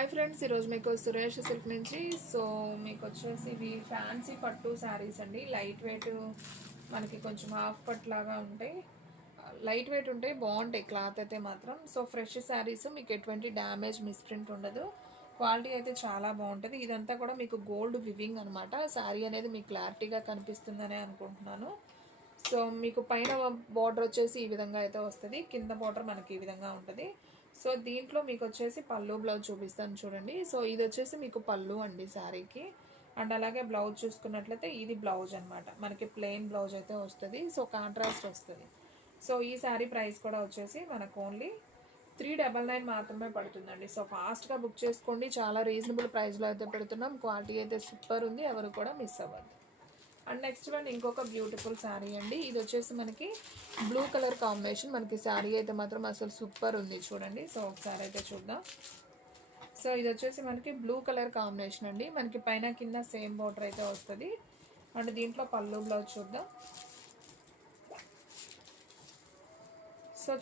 Hi friends, ఈరోజు మీకు Suresh silk నుంచి మీకు వచ్చేసి ఇవి ఫ్యాన్సీ పట్టు శారీస్ అండి. లైట్ వెయిట్, మనకి కొంచెం హాఫ్ పట్ లాగా ఉంటాయి. లైట్ వెయిట్ ఉంటాయి, బాగుంటాయి క్లాత్ అయితే మాత్రం. ఫ్రెష్ శారీస్, మీకు ఎటువంటి డ్యామేజ్ మిస్ప్రింట్ ఉండదు. క్వాలిటీ అయితే చాలా బాగుంటుంది. ఇదంతా కూడా మీకు గోల్డ్ వివింగ్ అనమాట. శారీ అనేది మీకు క్లారిటీగా కనిపిస్తుందనే అనుకుంటున్నాను. మీకు పైన బార్డర్ వచ్చేసి ఈ విధంగా అయితే వస్తుంది, కింద బార్డర్ మనకి ఈ విధంగా ఉంటుంది. దీంట్లో మీకు వచ్చేసి పళ్ళు బ్లౌజ్ చూపిస్తాను చూడండి. ఇది వచ్చేసి మీకు పళ్ళు అండి శారీకి. అండ్ అలాగే బ్లౌజ్ చూసుకున్నట్లయితే ఇది బ్లౌజ్ అనమాట, మనకి ప్లెయిన్ బ్లౌజ్ అయితే వస్తుంది. కాంట్రాస్ట్ వస్తుంది. ఈ శారీ ప్రైస్ కూడా వచ్చేసి మనకు ఓన్లీ 399 మాత్రమే పడుతుందండి. ఫాస్ట్గా బుక్ చేసుకోండి, చాలా రీజనబుల్ ప్రైస్లో అయితే పెడుతున్నాం. క్వాలిటీ అయితే సూపర్ ఉంది, ఎవరు కూడా మిస్ అవ్వద్దు. అండ్ నెక్స్ట్ వన్ ఇంకొక బ్యూటిఫుల్ శారీ అండి. ఇది వచ్చేసి మనకి బ్లూ కలర్ కాంబినేషన్. మనకి శారీ అయితే మాత్రం అసలు సూపర్ ఉంది చూడండి. ఒకసారి అయితే చూద్దాం. ఇది వచ్చేసి మనకి బ్లూ కలర్ కాంబినేషన్ అండి. మనకి పైన కింద సేమ్ బార్డర్ అయితే వస్తుంది. అండ్ దీంట్లో పళ్ళు బ్లౌజ్ చూద్దాం.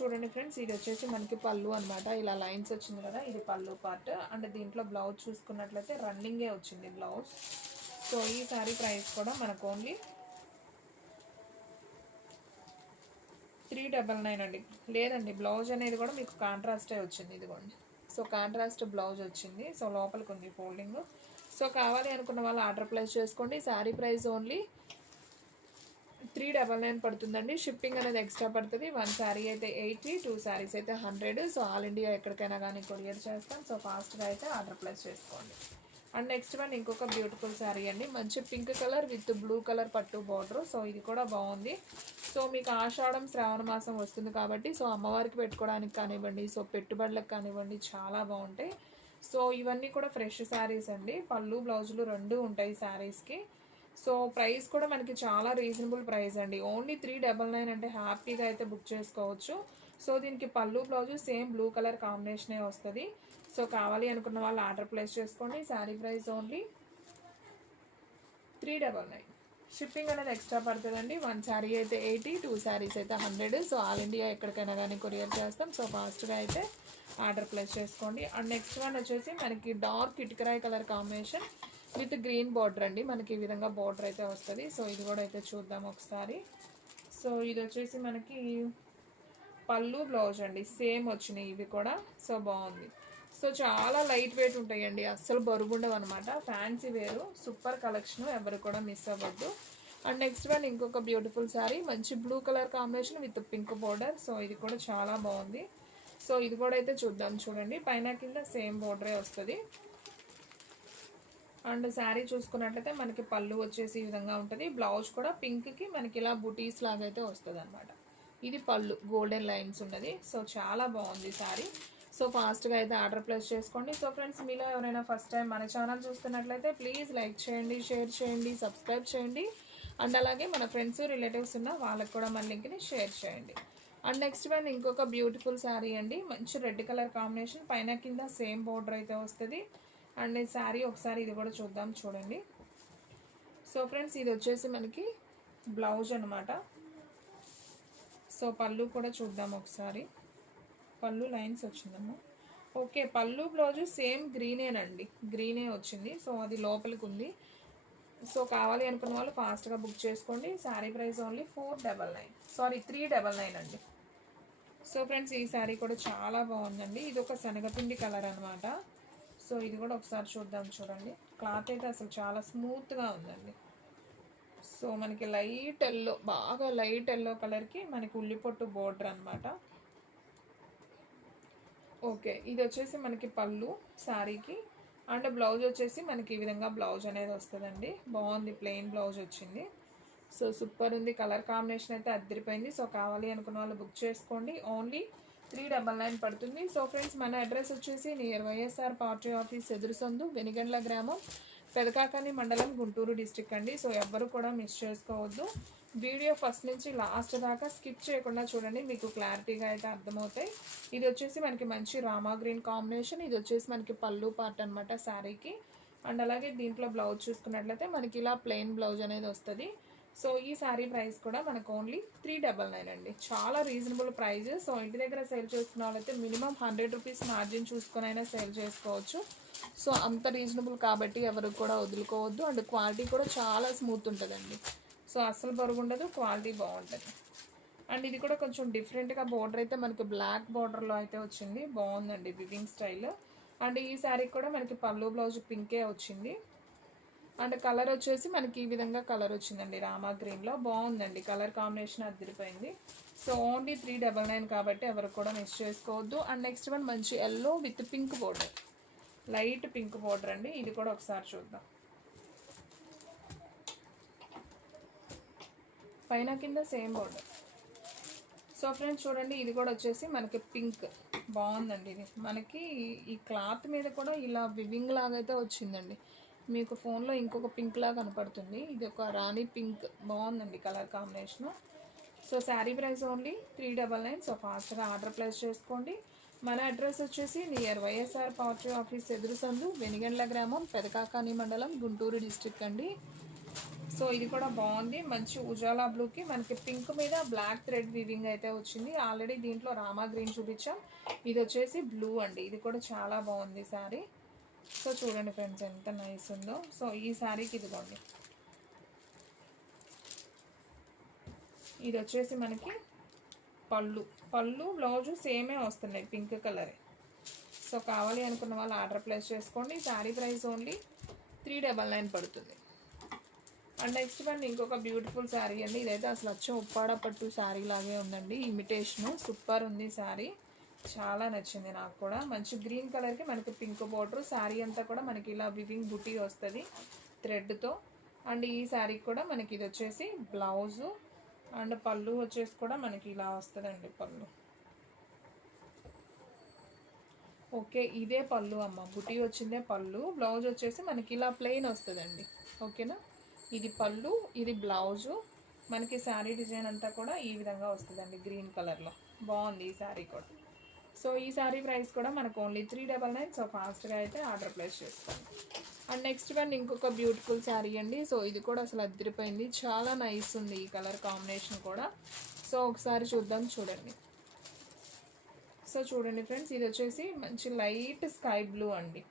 చూడండి ఫ్రెండ్స్, ఇది వచ్చేసి మనకి పళ్ళు అనమాట. ఇలా లైన్స్ వచ్చింది కదా, ఇది పళ్ళు పార్ట్. అండ్ దీంట్లో బ్లౌజ్ చూసుకున్నట్లయితే రన్నింగే వచ్చింది బ్లౌజ్. ఈ శారీ ప్రైస్ కూడా మనకు ఓన్లీ 399 అండి. లేదండి, బ్లౌజ్ అనేది కూడా మీకు కాంట్రాస్టే వచ్చింది, ఇదిగోండి. కాంట్రాస్ట్ బ్లౌజ్ వచ్చింది. లోపలికి ఉంది ఫోల్డింగ్. కావాలి అనుకున్న వాళ్ళు ఆర్డర్ ప్లేస్ చేసుకోండి. శారీ ప్రైస్ ఓన్లీ 399 పడుతుందండి. షిప్పింగ్ అనేది ఎక్స్ట్రా పడుతుంది. 1 శారీ అయితే 80, 2 శారీస్ అయితే 100. ఆల్ ఇండియా ఎక్కడికైనా కానీ కొరియర్ చేస్తాం. ఫాస్ట్గా అయితే ఆర్డర్ ప్లేస్ చేసుకోండి. అండ్ నెక్స్ట్ వన్ ఇంకొక బ్యూటిఫుల్ శారీ అండి. మంచి pink colour with blue colour పట్టు బార్డర్. ఇది కూడా బాగుంది. మీకు ఆషాఢం శ్రావణ మాసం వస్తుంది కాబట్టి అమ్మవారికి పెట్టుకోవడానికి కానివ్వండి, పెట్టుబడులకు కానివ్వండి, చాలా బాగుంటాయి. ఇవన్నీ కూడా ఫ్రెష్ శారీస్ అండి. పళ్ళు బ్లౌజులు రెండు ఉంటాయి శారీస్కి. ప్రైస్ కూడా మనకి చాలా రీజనబుల్ ప్రైస్ అండి. ఓన్లీ 399 అంటే హ్యాపీగా అయితే బుక్ చేసుకోవచ్చు. దీనికి పళ్ళు బ్లౌజు సేమ్ బ్లూ కలర్ కాంబినేషనే వస్తుంది. కావాలి అనుకున్న వాళ్ళు ఆర్డర్ ప్లేస్ చేసుకోండి. Sari price only 399. షిప్పింగ్ అనేది ఎక్స్ట్రా పడుతుందండి. 1 శారీ అయితే 80, 2 శారీస్ అయితే 100. ఆల్ ఇండియా ఎక్కడికైనా కానీ కొరియర్ చేస్తాం. ఫాస్ట్గా అయితే ఆర్డర్ ప్లేస్ చేసుకోండి. అండ్ నెక్స్ట్ వన్ వచ్చేసి మనకి డార్క్ ఇటుకరాయి colour combination with green border అండి. మనకి ఈ విధంగా బార్డర్ అయితే వస్తుంది. ఇది కూడా అయితే చూద్దాం ఒకసారి. ఇది వచ్చేసి మనకి పళ్ళు బ్లౌజ్ అండి, సేమ్ వచ్చినాయి ఇవి కూడా. బాగుంది. చాలా లైట్ వెయిట్ ఉంటాయండి, అస్సలు బరువుండవు అనమాట. ఫ్యాన్సీ వేరు, సూపర్ కలెక్షన్, ఎవరు కూడా మిస్ అవ్వద్దు. అండ్ నెక్స్ట్ వన్ ఇంకొక బ్యూటిఫుల్ శారీ, మంచి blue colour combination with pink border. ఇది కూడా చాలా బాగుంది. ఇది కూడా అయితే చూద్దాం చూడండి. పైన కింద సేమ్ బార్డరే వస్తుంది. అండ్ శారీ చూసుకున్నట్లయితే మనకి పళ్ళు వచ్చేసి ఈ విధంగా ఉంటుంది. బ్లౌజ్ కూడా పింక్కి మనకి ఇలా బుటీస్ లాగా అయితే వస్తుంది అనమాట. ఇది పళ్ళు గోల్డెన్ లైన్స్ ఉన్నది. చాలా బాగుంది శారీ. ఫాస్ట్గా అయితే ఆర్డర్ ప్లేస్ చేసుకోండి. ఫ్రెండ్స్, మీలో ఎవరైనా ఫస్ట్ టైం మన ఛానల్ చూస్తున్నట్లయితే ప్లీజ్ లైక్ చేయండి, షేర్ చేయండి, సబ్స్క్రైబ్ చేయండి. అండ్ అలాగే మన ఫ్రెండ్స్ రిలేటివ్స్ ఉన్న వాళ్ళకి కూడా మన లింక్ని షేర్ చేయండి. అండ్ నెక్స్ట్ వన్ ఇంకొక బ్యూటిఫుల్ శారీ అండి. మంచి రెడ్ కలర్ కాంబినేషన్, పైన కింద సేమ్ బోర్డర్ అయితే వస్తుంది. అండ్ ఈ శారీ ఒకసారి ఇది కూడా చూద్దాం చూడండి. ఫ్రెండ్స్, ఇది వచ్చేసి మనకి బ్లౌజ్ అనమాట. పళ్ళు కూడా చూద్దాం ఒకసారి. పళ్ళు లైన్స్ వచ్చిందమ్మా. ఓకే, పళ్ళు బ్లౌజ్ సేమ్ గ్రీనేనండి, గ్రీనే వచ్చింది. అది లోపలికి ఉంది. కావాలి అనుకున్న వాళ్ళు ఫాస్ట్గా బుక్ చేసుకోండి. శారీ ప్రైస్ ఓన్లీ 399 అండి. ఫ్రెండ్స్, ఈ శారీ కూడా చాలా బాగుందండి. ఇది ఒక శనగపిండి కలర్ అనమాట. ఇది కూడా ఒకసారి చూద్దాం చూడండి. క్లాత్ అయితే అసలు చాలా స్మూత్గా ఉందండి. మనకి లైట్ ఎల్లో, బాగా లైట్ ఎల్లో కలర్కి మనకి ఉల్లిపొట్టు బోర్డర్ అనమాట. ఓకే, ఇది వచ్చేసి మనకి పళ్ళు శారీకి. అండ్ బ్లౌజ్ వచ్చేసి మనకి ఈ విధంగా బ్లౌజ్ అనేది వస్తుందండి. బాగుంది, ప్లెయిన్ బ్లౌజ్ వచ్చింది. సూపర్ ఉంది. కలర్ కాంబినేషన్ అయితే అద్దరిపోయింది. కావాలి అనుకున్న వాళ్ళు బుక్ చేసుకోండి. ఓన్లీ 399 పడుతుంది. ఫ్రెండ్స్, మన అడ్రస్ వచ్చేసి నియర్ వైఎస్ఆర్ పార్టీ ఆఫీస్ ఎదురు సందు, వెనిగండ్ల గ్రామం, పెదకాకాని మండలం, గుంటూరు డిస్ట్రిక్ట్ అండి. ఎవ్వరు కూడా మిస్ చేసుకోవద్దు. వీడియో ఫస్ట్ నుంచి లాస్ట్ దాకా స్కిప్ చేయకుండా చూడండి, మీకు క్లారిటీగా అయితే అర్థమవుతాయి. ఇది వచ్చేసి మనకి మంచి రామా గ్రీన్ కాంబినేషన్. ఇది వచ్చేసి మనకి పళ్ళు పార్ట్ అనమాట శారీకి. అండ్ అలాగే దీంట్లో బ్లౌజ్ చూసుకున్నట్లయితే మనకి ఇలా ప్లెయిన్ బ్లౌజ్ అనేది వస్తుంది. సో ఈ శారీ ప్రైస్ కూడా మనకు ఓన్లీ 399 అండి. చాలా రీజనబుల్ ప్రైస్. సో ఇంటి దగ్గర సేల్ చేసుకున్న వాళ్ళైతే మినిమం 100 రూపీస్ మార్జిన్ చూసుకొని అయినా సేల్ చేసుకోవచ్చు. సో అంత రీజనబుల్ కాబట్టి ఎవరు కూడా వదులుకోవద్దు. అండ్ క్వాలిటీ కూడా చాలా స్మూత్ ఉంటుందండి. సో అస్సలు బరువు ఉండదు, క్వాలిటీ బాగుంటుంది. అండ్ ఇది కూడా కొంచెం డిఫరెంట్గా బోర్డర్ అయితే మనకి బ్లాక్ బార్డర్లో అయితే వచ్చింది. బాగుందండి వివింగ్ స్టైల్. అండ్ ఈ శారీకి కూడా మనకి పళ్ళు బ్లౌజ్ పింకే వచ్చింది. అండ్ కలర్ వచ్చేసి మనకి ఈ విధంగా కలర్ వచ్చిందండి, రామా గ్రీన్లో. బాగుందండి, కలర్ కాంబినేషన్ అదిరిపోయింది. సో ఓన్లీ 399 కాబట్టి ఎవరు కూడా మిస్ చేసుకోవద్దు. అండ్ నెక్స్ట్ వన్ మంచి yellow with pink border, light pink border అండి. ఇది కూడా ఒకసారి చూద్దాం. పైన కింద సేమ్ బోర్డర్. సో ఫ్రెండ్స్ చూడండి, ఇది కూడా వచ్చేసి మనకి పింక్. బాగుందండి. ఇది మనకి ఈ క్లాత్ మీద కూడా ఇలా వివింగ్ లాగా అయితే వచ్చిందండి. మీకు ఫోన్లో ఇంకొక పింక్ లాగా కనపడుతుంది. ఇది ఒక రాణి పింక్. బాగుందండి colour combination. So sari price only 399. So ఫాస్ట్గా ఆర్డర్ ప్లేస్ చేసుకోండి. మన అడ్రస్ వచ్చేసి నియర్ వైఎస్ఆర్ పవర్టీ ఆఫీస్ ఎదురు సందు, వెనిగండ్ల గ్రామం, పెదకాకాని మండలం, గుంటూరు డిస్ట్రిక్ట్ అండి. సో ఇది కూడా బాగుంది. మంచి ఉజాలా బ్లూకి మనకి పింక్ మీద బ్లాక్ థ్రెడ్ వివింగ్ అయితే వచ్చింది. ఆల్రెడీ దీంట్లో రామా గ్రీన్ చూపించాం. ఇది వచ్చేసి బ్లూ అండి. ఇది కూడా చాలా బాగుంది శారీ. సో చూడండి ఫ్రెండ్స్ ఎంత నైస్ ఉందో. సో ఈ శారీకి ఇదిగోండి, ఇది వచ్చేసి మనకి పళ్ళు బ్లౌజు సేమే వస్తున్నాయి, పింక్ కలరే. సో కావాలి అనుకున్న వాళ్ళు ఆర్డర్ ప్లేస్ చేసుకోండి. శారీ ప్రైస్ ఓన్లీ 399 పడుతుంది. అండ్ నెక్స్ట్ వన్ ఇంకొక బ్యూటిఫుల్ శారీ అండి. ఇదైతే అసలు వచ్చం ఉప్పాడ పట్టు శారీ లాగే ఉందండి, ఇమిటేషను. సూపర్ ఉంది శారీ, చాలా నచ్చింది నాకు కూడా. మంచి గ్రీన్ కలర్కి మనకి పింక్ బోర్డర్. శారీ అంతా కూడా మనకి ఇలా వివింగ్ బుటీ వస్తుంది థ్రెడ్తో. అండ్ ఈ శారీకి కూడా మనకి ఇది వచ్చేసి బ్లౌజు. అండ్ పళ్ళు వచ్చేసి కూడా మనకి ఇలా వస్తుందండి పళ్ళు. ఓకే, ఇదే పళ్ళు అమ్మ, బుటీ వచ్చిందే పళ్ళు. బ్లౌజ్ వచ్చేసి మనకి ఇలా ప్లెయిన్ వస్తుందండి. ఓకేనా, ఇది పళ్ళు, ఇది బ్లౌజు. మనకి శారీ డిజైన్ అంతా కూడా ఈ విధంగా వస్తుందండి గ్రీన్ కలర్లో. బాగుంది ఈ శారీ కూడా. సో ఈ శారీ ప్రైస్ కూడా మనకు ఓన్లీ 399. సో ఫాస్ట్గా అయితే ఆర్డర్ ప్లేస్ చేసుకోండి. అండ్ నెక్స్ట్ వన్ ఇంకొక బ్యూటిఫుల్ శారీ అండి. సో ఇది కూడా అసలు అదిరిపోయింది, చాలా నైస్ ఉంది ఈ కలర్ కాంబినేషన్ కూడా. సో ఒకసారి చూద్దాం, చూడండి. సో చూడండి ఫ్రెండ్స్, ఇది వచ్చేసి మంచి లైట్ స్కై బ్లూ అండి.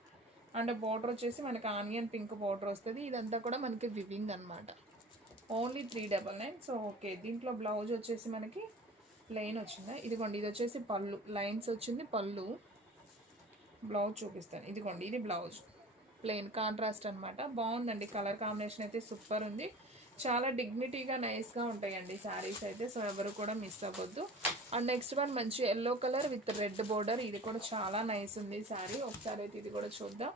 అండ్ బార్డర్ వచ్చేసి మనకి ఆనియన్ పింక్ బార్డర్ వస్తుంది. ఇదంతా కూడా మనకి వివింగ్ అనమాట. ఓన్లీ 399. సో ఓకే, దీంట్లో బ్లౌజ్ వచ్చేసి మనకి ప్లెయిన్ వచ్చిందా. ఇదిగోండి, ఇది వచ్చేసి పళ్ళు, లైన్స్ వచ్చింది పళ్ళు. బ్లౌజ్ చూపిస్తాను. ఇదిగోండి, ఇది బ్లౌజ్ ప్లెయిన్ కాంట్రాస్ట్ అనమాట. బాగుందండి, కలర్ కాంబినేషన్ అయితే సూపర్ ఉంది. చాలా డిగ్నిటీగా నైస్గా ఉంటాయండి శారీస్ అయితే. సో ఎవరు కూడా మిస్ అవ్వద్దు. అండ్ నెక్స్ట్ వన్ మంచి yellow colour with red border. ఇది కూడా చాలా నైస్ ఉంది శారీ. ఒకసారి అయితే ఇది కూడా చూద్దాం.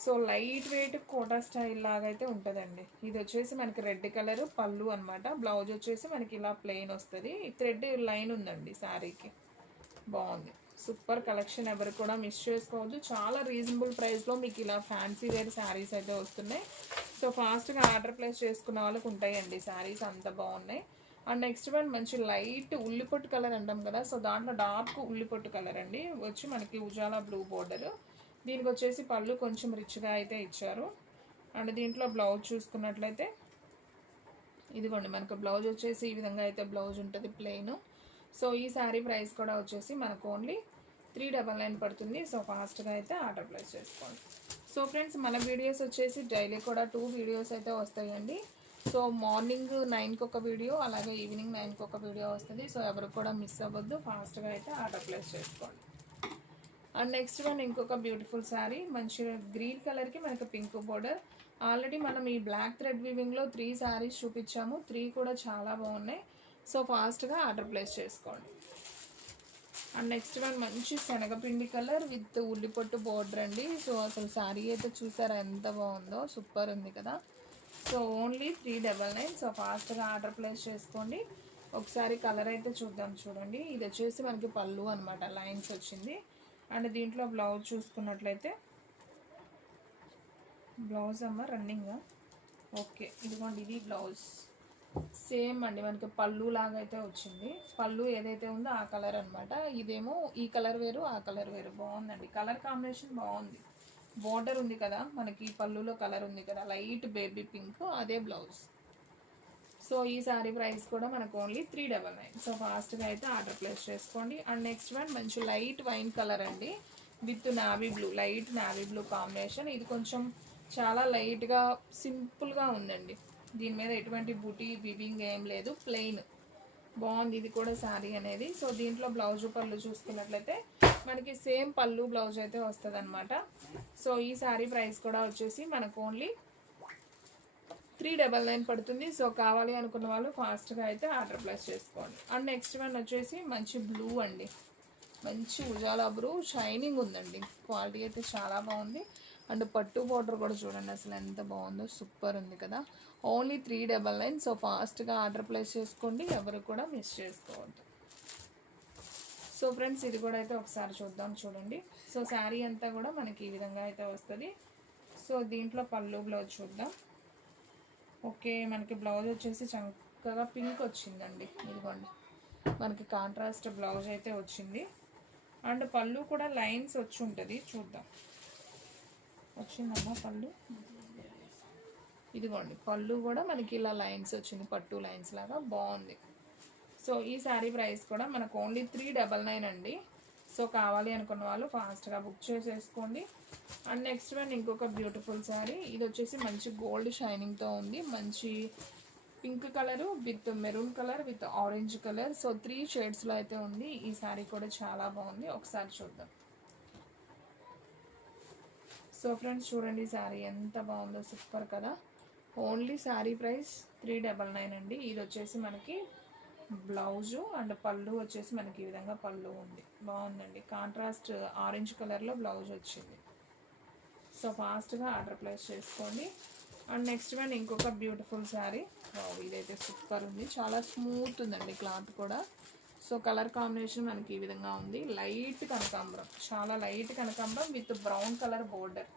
So light weight Kota style లాగా అయితే ఉంటుందండి. ఇది వచ్చేసి మనకి రెడ్ కలర్ పళ్ళు అనమాట. బ్లౌజ్ వచ్చేసి మనకి ఇలా ప్లెయిన్ వస్తుంది. థ్రెడ్ లైన్ ఉందండి శారీకి. బాగుంది, సూపర్ కలెక్షన్. ఎవరు కూడా మిస్ చేసుకోవద్దు. చాలా రీజనబుల్ ప్రైస్లో మీకు ఇలా ఫ్యాన్సీ వేర్ శారీస్ అయితే వస్తున్నాయి. సో ఫాస్ట్గా ఆర్డర్ ప్లేస్ చేసుకున్న వాళ్ళకి ఉంటాయండి శారీస్, అంత బాగున్నాయి. అండ్ నెక్స్ట్ వన్ మంచి లైట్ ఉల్లిపొట్టు కలర్ అంటాం కదా. సో దాంట్లో డార్క్ ఉల్లిపొట్టు కలర్ అండి. వచ్చి మనకి ఉజాలా బ్లూ బోర్డర్. దీనికి వచ్చేసి పళ్ళు కొంచెం రిచ్గా అయితే ఇచ్చారు. అండ్ దీంట్లో బ్లౌజ్ చూసుకున్నట్లయితే ఇదిగోండి, మనకు బ్లౌజ్ వచ్చేసి ఈ విధంగా అయితే బ్లౌజ్ ఉంటుంది ప్లెయిన్. సో ఈ శారీ ప్రైస్ కూడా వచ్చేసి మనకు ఓన్లీ 399 పడుతుంది. సో ఫాస్ట్గా అయితే ఆర్డర్ ప్లేస్ చేసుకోండి. సో ఫ్రెండ్స్, మన వీడియోస్ వచ్చేసి డైలీ కూడా 2 వీడియోస్ అయితే వస్తాయండి. సో మార్నింగ్ 9కి ఒక వీడియో, అలాగే ఈవినింగ్ 9కి ఒక వీడియో వస్తుంది. సో ఎవరు కూడా మిస్ అవ్వద్దు, ఫాస్ట్గా అయితే ఆర్డర్ ప్లేస్ చేసుకోండి. అండ్ నెక్స్ట్ వన్ ఇంకొక బ్యూటిఫుల్ శారీ, మంచి గ్రీన్ కలర్కి మనకి పింక్ బోర్డర్. ఆల్రెడీ మనం ఈ బ్లాక్ థ్రెడ్ వీవింగ్లో 3 శారీస్ చూపించాము. 3 కూడా చాలా బాగున్నాయి. సో ఫాస్ట్గా ఆర్డర్ ప్లేస్ చేసుకోండి. అండ్ నెక్స్ట్ వన్ మంచి శనగపిండి కలర్ విత్ ఉల్లిపొట్టు బోర్డర్ అండి. సో అసలు శారీ అయితే చూసారా ఎంత బాగుందో, సూపర్ ఉంది కదా. So only 399. సో ఫాస్ట్గా ఆర్డర్ ప్లేస్ చేసుకోండి. ఒకసారి కలర్ అయితే చూద్దాం, చూడండి. ఇది వచ్చేసి మనకి పళ్ళు అనమాట, లైన్స్ వచ్చింది. అండ్ దీంట్లో బ్లౌజ్ చూసుకున్నట్లయితే బ్లౌజ్ అమ్మ రన్నింగ్. ఓకే, ఇదిగోండి, ఇది బ్లౌజ్ సేమ్ అండి. మనకి పళ్ళు లాగా అయితే వచ్చింది. పళ్ళు ఏదైతే ఉందో ఆ కలర్ అనమాట. ఇదేమో ఈ కలర్ వేరు, ఆ కలర్ వేరు. బాగుందండి, కలర్ కాంబినేషన్ బాగుంది. బోర్డర్ ఉంది కదా మనకి, పళ్ళులో కలర్ ఉంది కదా లైట్ బేబీ పింక్, అదే బ్లౌజ్. సో ఈ శారీ ప్రైస్ కూడా మనకు ఓన్లీ 399. సో ఫాస్ట్గా అయితే ఆర్డర్ ప్లేస్ చేసుకోండి. అండ్ నెక్స్ట్ వన్ మంచి లైట్ వైన్ కలర్ అండి with navy blue, light navy blue combination. ఇది కొంచెం చాలా లైట్గా సింపుల్గా ఉందండి. దీని మీద ఎటువంటి బూటీ వివింగ్ ఏం లేదు, ప్లెయిన్ బాగుంది ఇది కూడా శారీ అనేది. సో దీంట్లో బ్లౌజ్ పళ్ళు చూసుకున్నట్లయితే మనకి సేమ్ పళ్ళు బ్లౌజ్ అయితే వస్తుంది అనమాట. సో ఈ శారీ ప్రైస్ కూడా వచ్చేసి మనకు ఓన్లీ 399 పడుతుంది. సో కావాలి అనుకున్న వాళ్ళు ఫాస్ట్గా అయితే ఆర్డర్ ప్లేస్ చేసుకోండి. అండ్ నెక్స్ట్ వన్ వచ్చేసి మంచి బ్లూ అండి, మంచి ఉజాలా బ్లూ, షైనింగ్ ఉందండి, క్వాలిటీ అయితే చాలా బాగుంది. అండ్ పట్టు బోర్డర్ కూడా చూడండి అసలు ఎంత బాగుందో, సూపర్ ఉంది కదా. ఓన్లీ 399. సో ఫాస్ట్గా ఆర్డర్ ప్లేస్ చేసుకోండి, ఎవరు కూడా మిస్ చేసుకోవద్దు. సో ఫ్రెండ్స్ ఇది కూడా అయితే ఒకసారి చూద్దాం, చూడండి. సో శారీ అంతా కూడా మనకి ఈ విధంగా అయితే వస్తుంది. సో దీంట్లో పళ్ళు బ్లౌజ్ చూద్దాం. ఓకే, మనకి బ్లౌజ్ వచ్చేసి చక్కగా పింక్ వచ్చిందండి, ఇదిగోండి మనకి కాంట్రాస్ట్ బ్లౌజ్ అయితే వచ్చింది. అండ్ పళ్ళు కూడా లైన్స్ వచ్చి ఉంటుంది, చూద్దాం వచ్చిందమ్మా పళ్ళు. ఇదిగోండి పళ్ళు కూడా మనకి ఇలా లైన్స్ వచ్చింది, పట్టు లైన్స్ లాగా బాగుంది. సో ఈ శారీ ప్రైస్ కూడా మనకు ఓన్లీ 399 అండి. సో కావాలి అనుకున్న వాళ్ళు ఫాస్ట్గా బుక్ చేసేసుకోండి. అండ్ నెక్స్ట్ వన్ ఇంకొక బ్యూటిఫుల్ శారీ, ఇది వచ్చేసి మంచి గోల్డ్ షైనింగ్తో ఉంది, మంచి pink colour with maroon colour with orange colour. So 3 షేడ్స్లో అయితే ఉంది. ఈ శారీ కూడా చాలా బాగుంది, ఒకసారి చూద్దాం. సో ఫ్రెండ్స్ చూడండి శారీ ఎంత బాగుందో, సూపర్ కదా. ఓన్లీ శారీ ప్రైస్ 399 అండి. ఇది వచ్చేసి మనకి బ్లౌజు అండ్ పళ్ళు వచ్చేసి మనకి ఈ విధంగా పళ్ళు ఉంది, బాగుందండి. కాంట్రాస్ట్ ఆరెంజ్ కలర్లో బ్లౌజ్ వచ్చింది. సో ఫాస్ట్గా ఆర్డర్ ప్లేస్ చేసుకోండి. అండ్ నెక్స్ట్ వన్ ఇంకొక బ్యూటిఫుల్ శారీ, ఇదైతే సూపర్ ఉంది, చాలా స్మూత్ ఉందండి క్లాత్ కూడా. సో కలర్ కాంబినేషన్ మనకి ఈ విధంగా ఉంది, లైట్ కనకాంబరం, చాలా లైట్ కనకాంబరం with brown colour border.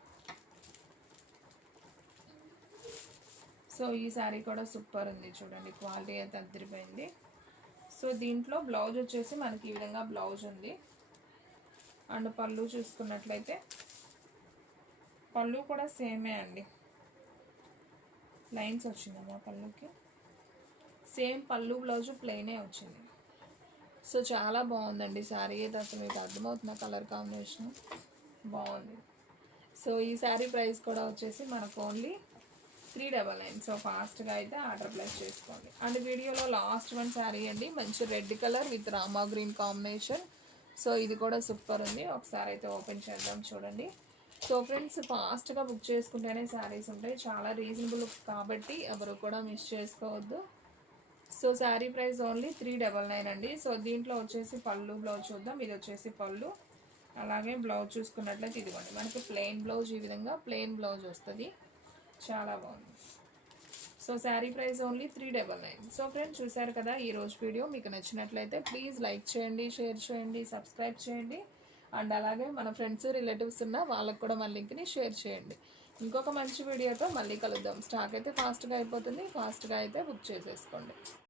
So ఈ శారీ కూడా సూపర్ ఉంది, చూడండి క్వాలిటీ అయితే అదిరిపోయింది. సో దీంట్లో బ్లౌజ్ వచ్చేసి మనకి ఈ విధంగా బ్లౌజ్ ఉంది. అండ్ పళ్ళు చూసుకున్నట్లయితే పళ్ళు కూడా సేమే అండి, లైన్స్ వచ్చిందమ్మా పళ్ళుకి, సేమ్ పళ్ళు బ్లౌజు ప్లెయినే వచ్చింది. సో చాలా బాగుందండి శారీ అయితే, అసలు మీకు అర్థమవుతున్న కలర్ కాంబినేషన్ బాగుంది. సో ఈ శారీ ప్రైస్ కూడా వచ్చేసి మనకు ఓన్లీ 399. సో ఫాస్ట్గా అయితే ఆర్డర్ ప్లేస్ చేసుకోండి. అండ్ వీడియోలో లాస్ట్ వన్ శారీ అండి, మంచి red colour with Rama green combination. So ఇది కూడా సూపర్ ఉంది, ఒకసారి అయితే ఓపెన్ చేద్దాం, చూడండి. సో ఫ్రెండ్స్ ఫాస్ట్గా బుక్ చేసుకుంటేనే శారీస్ ఉంటాయి, చాలా రీజనబుల్ కాబట్టి ఎవరు కూడా మిస్ చేసుకోవద్దు. సో శారీ ప్రైస్ ఓన్లీ 399 అండి. సో దీంట్లో వచ్చేసి పళ్ళు బ్లౌజ్ చూద్దాం. ఇది వచ్చేసి పళ్ళు, అలాగే బ్లౌజ్ చూసుకున్నట్లయితే ఇదిగోండి మనకి ప్లెయిన్ బ్లౌజ్, ఈ విధంగా ప్లెయిన్ బ్లౌజ్ వస్తుంది, చాలా బాగుంది. So sari price only 399. So friends చూసారు కదా ఈరోజు వీడియో, మీకు నచ్చినట్లయితే ప్లీజ్ లైక్ చేయండి, షేర్ చేయండి, సబ్స్క్రైబ్ చేయండి. అండ్ అలాగే మన ఫ్రెండ్స్ రిలేటివ్స్ ఉన్న వాళ్ళకు కూడా మన లింక్ని షేర్ చేయండి. ఇంకొక మంచి వీడియోతో మళ్ళీ కలుద్దాం. స్టాక్ అయితే ఫాస్ట్గా అయిపోతుంది, ఫాస్ట్గా అయితే బుక్ చేసేసుకోండి.